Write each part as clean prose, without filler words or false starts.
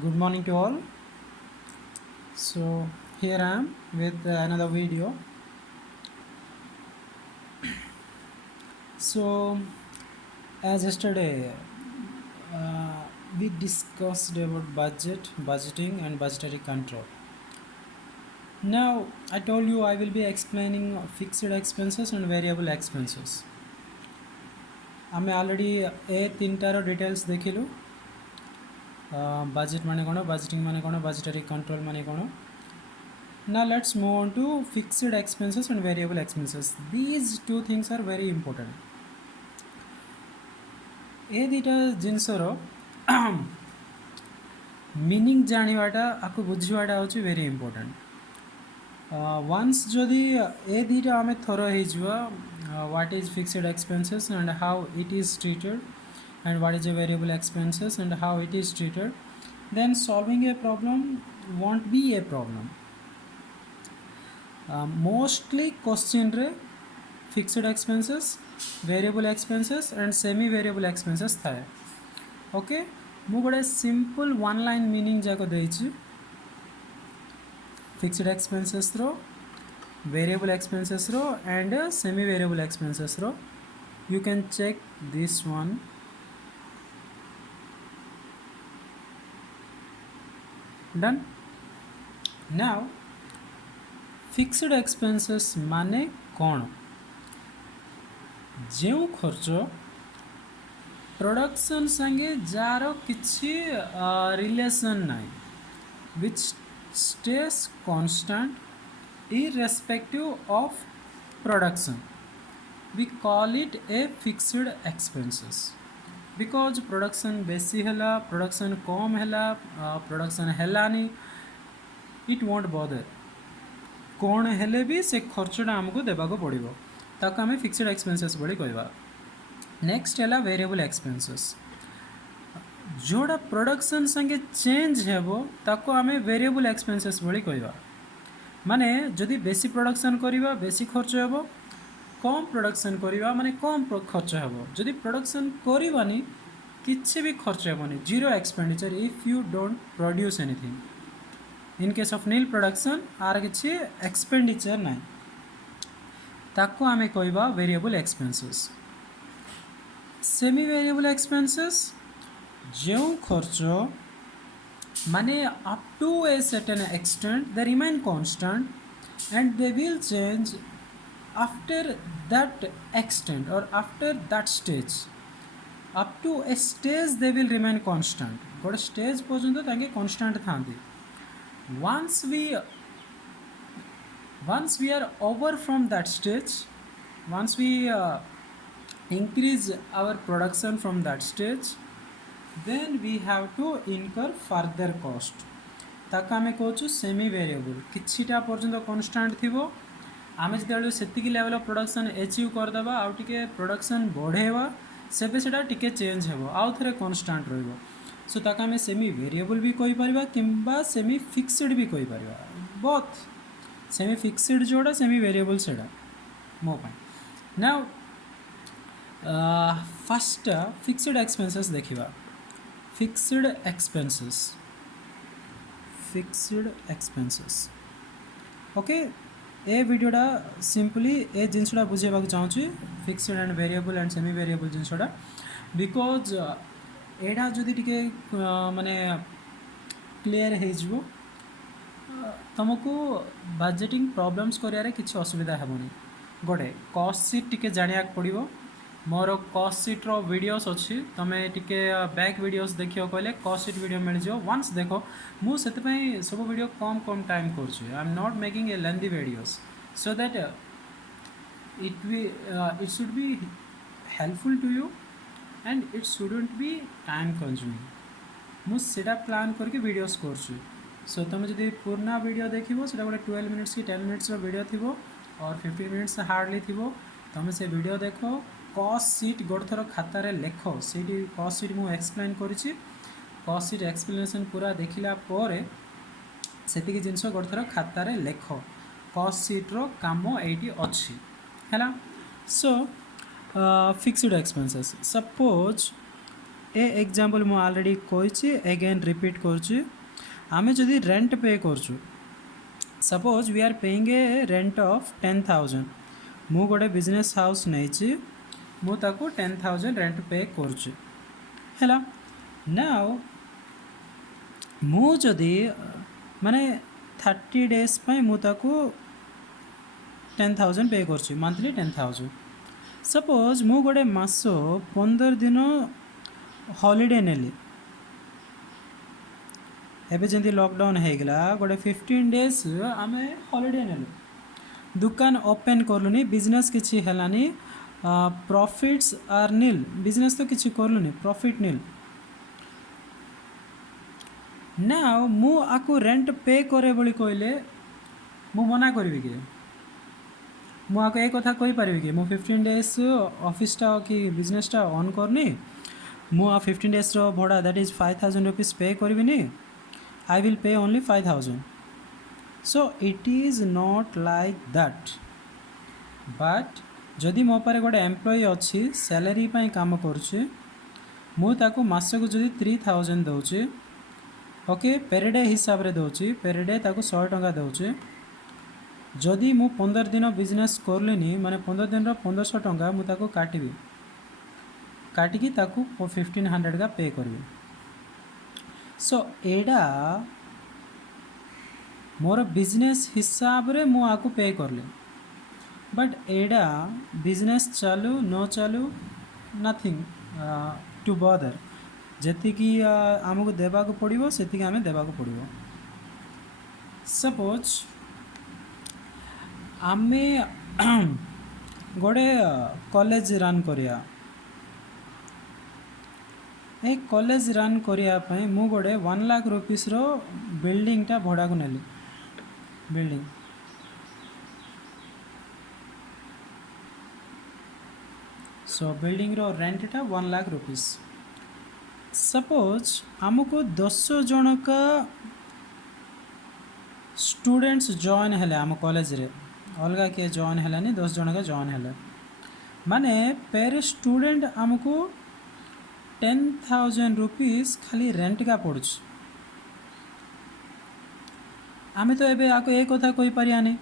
Good morning to all. So here I am with another video. So as yesterday uh, we discussed about budgeting and budgetary control. Now I told you I will be explaining fixed expenses and variable expenses. ଆମେ already ए तीनटार details देखिलु budget माने कोन budgeting माने कोन budgetary control माने कोन. Now let's move on to fixed expenses and variable expenses. These two things are very important. ए दुटा जिनसर meaning जानिबाटा आको बुझिबाटा होची very important. Once जदि ए दुटा आमे थरो हे जिवा what is fixed expenses and how it is treated and what is a variable expenses and how it is treated, then solving a problem won't be a problem. Mostly question रे fixed expenses, variable expenses and semi variable expenses थाए. Okay, मु गोटे simple one line meaning जाको देइछि fixed expenses रो, variable expenses रो and semi variable expenses रो. You can check this one. Done. Now fixed expenses माने कौन जो खर्च प्रोडक्शन संगे जार किछि रिलेशन नाई which stays constant irrespective of production, we call it a fixed expenses. Because production बेसी हैला, प्रोडक्शन कम हैला, प्रोडक्शन हैलानी, इट वोंट बॉदर. कौन हेले भी से खर्चटा आमको देवाको पड़ो ताको आम फिक्स्ड एक्सपेंसेस बोली कहवा. नेक्स्ट है वेरिएबल एक्सपेंसेस जोड़ा प्रोडक्शन संगे चेंज हेबो ताको आम वेरिएबल एक्सपेंसेस बोली कहवा. माने जदि बेसी प्रोडक्शन करिवा बेसी खर्च हेबो, कम प्रोडक्शन करिवा माने कम खर्च हेबो. जदि प्रोडक्शन करिवानी किछि भी खर्च हेबोनी, zero expenditure if you don't produce anything. In case of nil production आर किछि एक्सपेंडिचर ना ताको आमे कहवा variable expenses. Semi variable expenses जो खर्च माने up to a certain extent they remain constant and they will change after that extent और after that stage. Up to a stage they will remain constant. गोटे stage पर्यंत ताके constant थांती. once we are over from that stage, once we increase our production from that stage, then we have to incur further cost. ताका आमे कहूँ semi variable. किछिटा पर्यंत constant थिबो, आमे जदि सेतिकी लेवल ऑफ प्रोडक्शन अचीव करदेबा आउ टिके प्रोडक्शन बढ़ेबा सेबे सेटा टिके चेंज हेबो आउ थरे कांस्टेंट रहइबो. सो ताका आमे सेमी वेरिएबल भी कहि परिबा किंबा सेमी फिक्स्ड भी कहि परिबा. बोथ सेमी फिक्स्ड जोड़ा सेमी वेरिएबल सेटा मो पाई. नाउ फर्स्ट फिक्स्ड एक्सपेंसेस देखिबा. Fixed expenses okay. ए वीडियोटा सिंपली ए जिनसटा बुझेबा चाहूँ fixed and variable and semi variable जिनसटा. बिकॉज एटा जदि टिके माने क्लियर हो तुमको बजेटिंग प्रॉब्लम्स करियारे किसी असुविधा हेबोनी. गोटे कॉस्ट शीट टिके जानिया पड़ो. मोर कॉस्ट शीट रो वीडियोस अच्छी, तुम टिके बैक वीडियोस देखियो कहले कॉस्ट शीट वीडियो मिल जाओ. वंस देखो मु सेतपई सब वीडियो कम कम टाइम करछु. I am not making a lengthy videos so that it should be helpful to you and it shouldn't be time consuming. मु सेटा प्लान करके वीडियोस करछु. सो तुम जब पुराना वीडियो देखो से गोटे 12 मिनिट्स कि 10 मिनिट्स वीडियो थी और 15 मिनिट्स हार्डली थी. तुम से वीडियो देख कॉस्ट शीट गोटे थर खातार लेख से कॉस्ट शीट मुझे एक्सप्लेन करी. कॉस्ट शीट एक्सप्लेनेशन पूरा देखला से जिनस गोटे थर खातार लेख. कॉस्ट शीट रो काम ये अच्छी है. So fixed expenses suppose a example मु ऑलरेडी कही अगेन रिपीट करुच्ची आमे जदि रेंट पे करछु suppose we are paying a rent of 10,000 मु गोटे बिजनेस हाउस नहीं मु ताको 10,000 रेंट पे करुच्ची हैला नाउ मु जदि माने 30 डेज पे मु ताको 10,000 पे करछि मंथली 10,000 सपोज मु गोटे मास 15 दिन हॉलिडे नेली एबे जंती लॉकडाउन हो गला गोटे 15 डेज आमे हॉलिडे नेलु दुकान ओपन करलुनी बिजनेस किछि हेलानी प्रॉफिट्स आर नील बिजनेस तो किछि करलुनी प्रॉफिट नील नाउ मु आकु रेंट पे करे बोली कहले मु मना करबी के मु आकु एक कथा कहि परबी कि मु 15 डेज ऑफिस टा कि बिजनेस टा ऑन करनी मु आ 15 डेज रो भड़ा दैट इज 5,000 रुपीस पे करबिनी I will pay only 5,000. So it is not like that. But जदि मो पारे गोटे एम्प्लॉय अच्छी सैलरी पाई काम करुचे मु ताको मासको जदि 3,000 दउचे ओके पर डे हिसाब रे दउची पर डे ताको 100 टंका दउचे जदि मु 15 दिन बिजनेस करलिनी माने 15 दिन रो 1500 टंका मु ताको काटिबी काटिकी ताको 1,500 का पे करबी सो एडा मोर बिजनेस हिसाब रे मु आकु पे करले बट एडा बिजनेस चालू न चालू नथिंग टू बदर जति कि आमको देबा को पड़िबो सेति कि हमें देबा को पड़िबो सपोज आमे गोटे कॉलेज रन करिया ए कॉलेज रन करिया पई मु गोटे 1 लाख रुपीस रो बिल्डिंग टा भड़ा को नेली बिल्डिंग सो बिल्डिंग रो रेंट टा 1 लाख रुपीस सपोज हमको 10 जन का स्टूडेंट्स जॉइन हेले हम कॉलेज रे अलगा के जॉइन हेलानी 10 जन का जॉइन हेले माने पर स्टूडेंट हमको 10,000 रुपीस खाली रेंट का पड़छ आमे तो एबे आको एक कथा कहि परियानी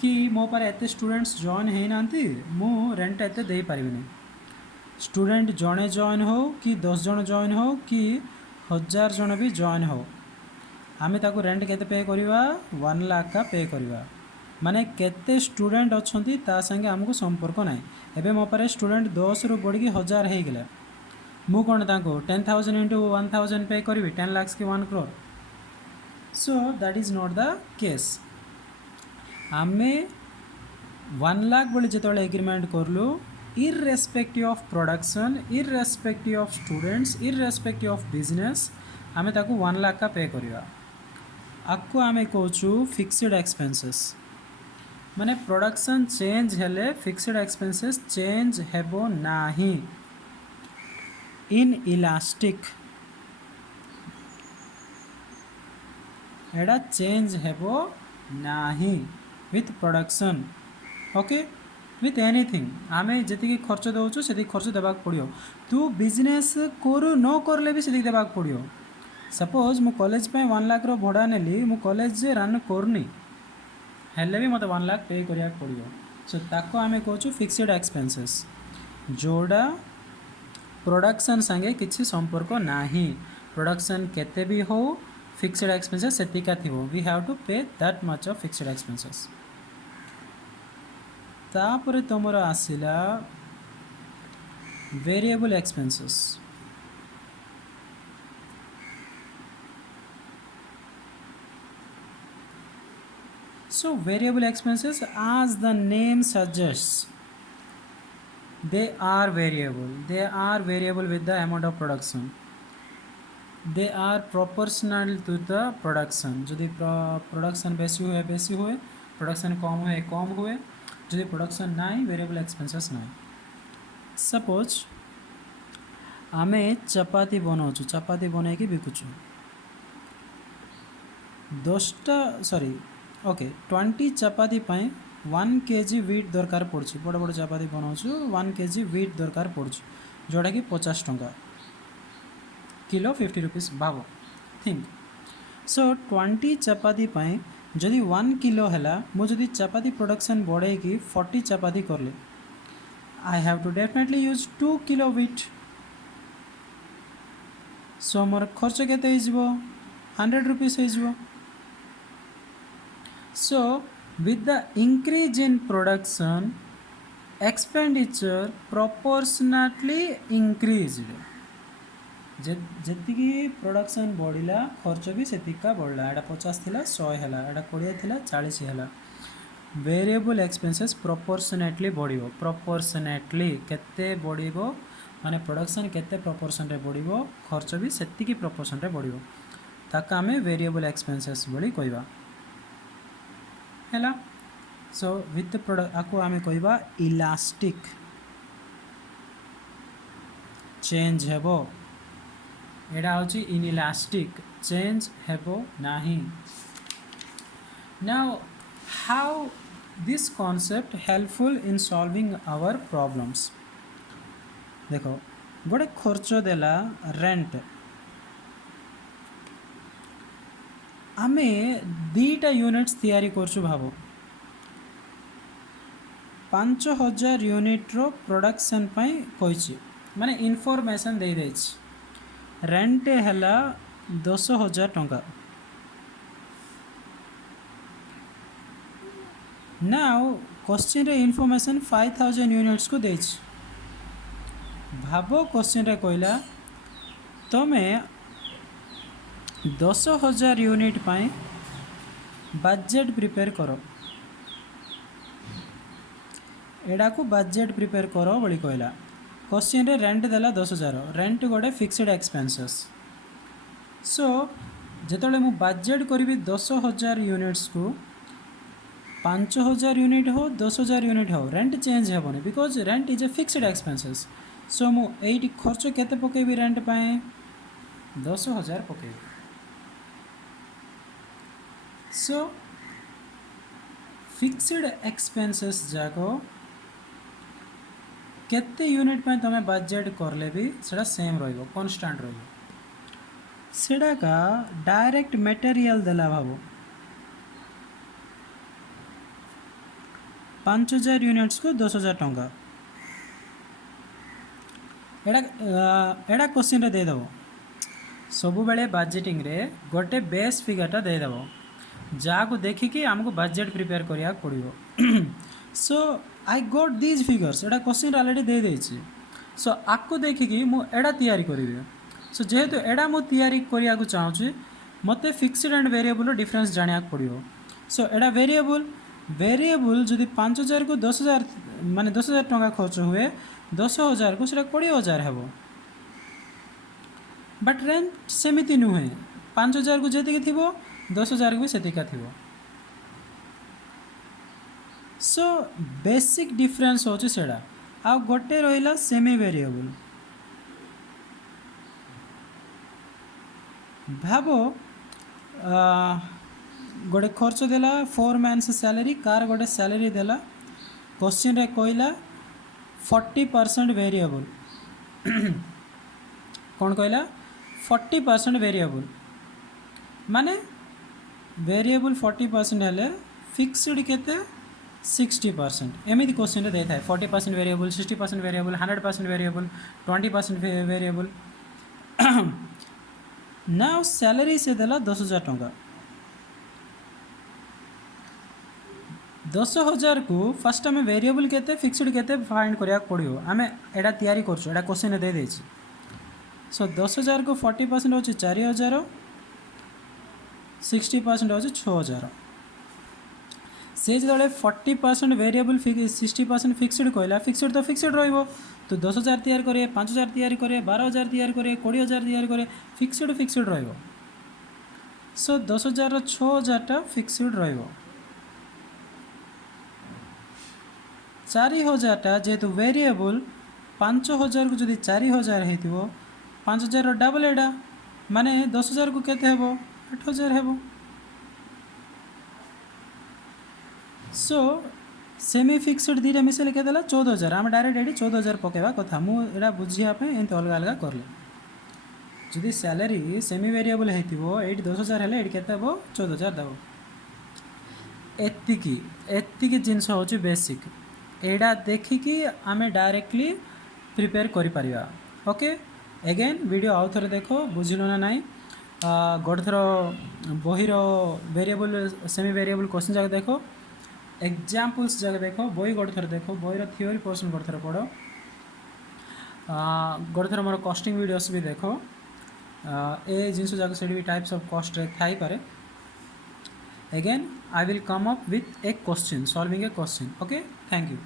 कि मो पारे एते स्टूडेंट्स जॉइन हे नांती मु रेंट एते दे परिबिनी स्टूडेंट जणे जॉइन हो कि 10 जन जॉइन हो कि 1000 जन भी जॉइन हो आमे ताको रेंट केते पे करिवा 1 लाख का पे करिवा माने केते स्टूडेंट अछंती ता संगे हमको संपर्क नाही एबे मो पारे स्टूडेंट 10 रो बढ़ी कि 1000 हे गेला मु कौन ताको 10,000 इंटू 1,000 पे करी 10 लाख की 1 crore so that is not the case आमे 1 लाख बोली जेतले एग्रीमेंट करलु irrespective of production irrespective of students irrespective of business आमे ताको 1 लाख का पे करिवा आको आमे कहूछु फिक्स्ड एक्सपेंसेस माने प्रोडक्शन चेंज हेले फिक्स्ड एक्सपेंसेस चेंज हेबो नाही इन इलास्टिक एडा चेंज हेबो नाही with production okay with anything आमे जति खर्च दउछु सेति खर्च देबाक पड़ियो तू बिजनेस करू न करले भी सेति देबाक पड़ियो सपोज मु कॉलेज पे 1 लाख रो भड़ा नेली मु कॉलेज रन करनी हेले भी मते 1 लाख पे करिया पड़ियो सो ताको आमे कहूछु फिक्स्ड एक्सपेंसेस जोड़ा प्रोडक्शन संगे किसी संपर्क नाही प्रोडक्शन केते भी हो फिक्स्ड एक्सपेंसेस सेतिका थिबो we have to pay that much of fixed expenses तापर तमरो आसिला variable expenses so variable expenses as the name suggests they are variable with the amount of production they are proportional to the production जदि production बेसी हुए production कम हुए जदि production नाई variable expenses नाई सपोज आमे चपाती बनाऊँ चपाती बनई कि बिकुचु 20 चपाती पाई 1 kg वीट दरकार पड़छ बड़ बड़ चपाती बनाऊँ 1 kg वीट दरकार पड़छ जोड़ा कि 50 टंका किलो 50 रुपीस भाव थिंक सो 20 चपाती पाई जदि 1 किलो है मुझे चपाती प्रोडक्शन बढ़े कि 40 चपाती करले I have to definitely use 2 kilo wheat so more खर्च केते 100 रुपीस हो so with the increase in production expenditure proportionately increased जी प्रोडक्शन बढ़ला खर्च भी सेतिका बढ़ला एटा 50 थिला 100 हैला एटा 20 थिला 40 हैला वेरिएबल एक्सपेंसेस प्रोपोर्शनेटली बढ़िबो प्रोपोर्शनेटली केते बढ़िबो माने प्रोडक्शन केते प्रोपोर्शन रे बढ़िबो खर्च भी सेतिकी प्रोपोर्शन रे बढ़िबो ताका हमें वेरिएबल एक्सपेंसेस बोली कहबा हैला सो विथ प्रोडक्ट आको आमे कहबा इलास्टिक चेंज हेबो एटा होची इनइलास्टिक चेंज हेबो नाही now how this concept helpful in solving our problems देखो गोटे खर्च देला रेंट आमे दीटा यूनिट्स तैयारी करछु भाबो 5000 यूनिट रो प्रोडक्शन पाई कहिछि माने इनफॉरमेशन दे देछि रेंट हैला 10000 टंका नाउ क्वेश्चन रे इनफॉरमेशन 5000 यूनिट्स को देछि भाबो क्वेश्चन रे कहला तमे 10000 यूनिट पाई बजेट प्रिपेयर करो एडा को बजेट प्रिपेयर करो बोली कहला क्वेश्चन रे रेंट देला 10000 रेंट गोटे फिक्स्ड एक्सपेंसेस सो जेतले मु बजेट करी 10000 यूनिट्स को 5000 यूनिट हो 10000 यूनिट हो रेंट चेंज हेबोनी because rent is a fixed expenses so मु एटी खर्च केते पकेबी रेंट पाए 10000 पकेबी सो फिक्स्ड एक्सपेंसेस जाको केते यूनिट पाए तमे बजेट करले भी सेटा सेम रहइबो कांस्टेंट रहइबो सेडा का डायरेक्ट मटेरियल देला भाबो 5000 यूनिट्स को 10000 टंका एडा क्वेश्चन रे दे दबो सब बेले बजेटिंग रे गोटे बेस फिगरटा दे दबो जाको देखिकी हमको बजेट प्रिपेयर करिया पड़िबो सो आई गॉट दीज फिगर्स एडा क्वेश्चन ऑलरेडी दे देछि सो आको देखिकी मु एडा तैयारी करिबे सो जेहेतु एडा मु तैयारी करिया को चाहूची मते फिक्स्ड एंड वेरिएबल डिफरेंस जानिया पड़िबो सो एडा वेरिएबल जदि 5000 को 10000 माने 10000 टंका खर्च हुए 10000 को सेटा 20000 हेबो बट रेंट सेमिति नुहे 5000 को जेतिके थिबो 10000 को भी सेतिका थिबो सो बेसिक डिफरेंस होची सेडा आ गोटे रहिला सेमी वेरिएबल भाबो गोटे खर्च देला 4 मंथ्स सैलरी कार गोटे सैलरी देला क्वेश्चन रे कहला 40% वेरिएबल कौन कहला 40% वेरिएबल माने वेरिएबल 40% हेले फिक्स्ड केते 60% एमिति क्वेश्चन रे देता है 40% variable 60% variable 100% variable 20% variable now salary से देला 10000 टंका 10000 को फर्स्ट हमें वेरिएबल केते फिक्स्ड केते फाइंड करिया पड़ियो हमें एडा तैयारी करछु एडा क्वेश्चन रे दे देछि सो 10000 को 40% होछि 4000 60% होछि 6000 से जो 40% वेरिएबल 60% फिक्स्ड कहला फिक्स्ड तो फिक्स्ड रहिबो तो 10000 तैयार करे 5000 तैयार करे 12000 तैयार करे 20000 तैयार करे फिक्स्ड रहिबो सो 10000 रो 6000 टा फिक्स्ड रहिबो 4000 टा जेतु वेरिएबल 5000 को जदि 4000 हेतिबो 5000 रो डबल एडा माने 10000 को केते हेबो 8000 हेबो सो सेमी फिक्स्ड दीटा मिसेले के देला 14000 हम डायरेक्ट एडी 14000 पकेबा कथा मु एडा बुझिया पे एंत अलग अलग करले जदि सैलरी सेमी वेरिएबल होइतिबो एठी 10000 हेले एठी केते हबो 14000 देबो एतिकी जिनस होची बेसिक एडा देखिकी आमे डायरेक्टली प्रिपेयर करि परिबा ओके अगेन वीडियो आउ थरे देखो बुझिलो ना नाही गोटे थर बहीर वेरिएबल सेमी वेरिएबल क्वेश्चन जगह देखो एग्जाम्पल्स जगह देखो बही गोटे थर देखो बहीर थियोरी पोर्शन गोटे थर पढ़ो गोटे थर मोर कॉस्टिंग वीडियोस भी देखो ए जिनस जगह से भी टाइप्स ऑफ कॉस्ट थाई पारे again I will come up with a question solving a question okay thank you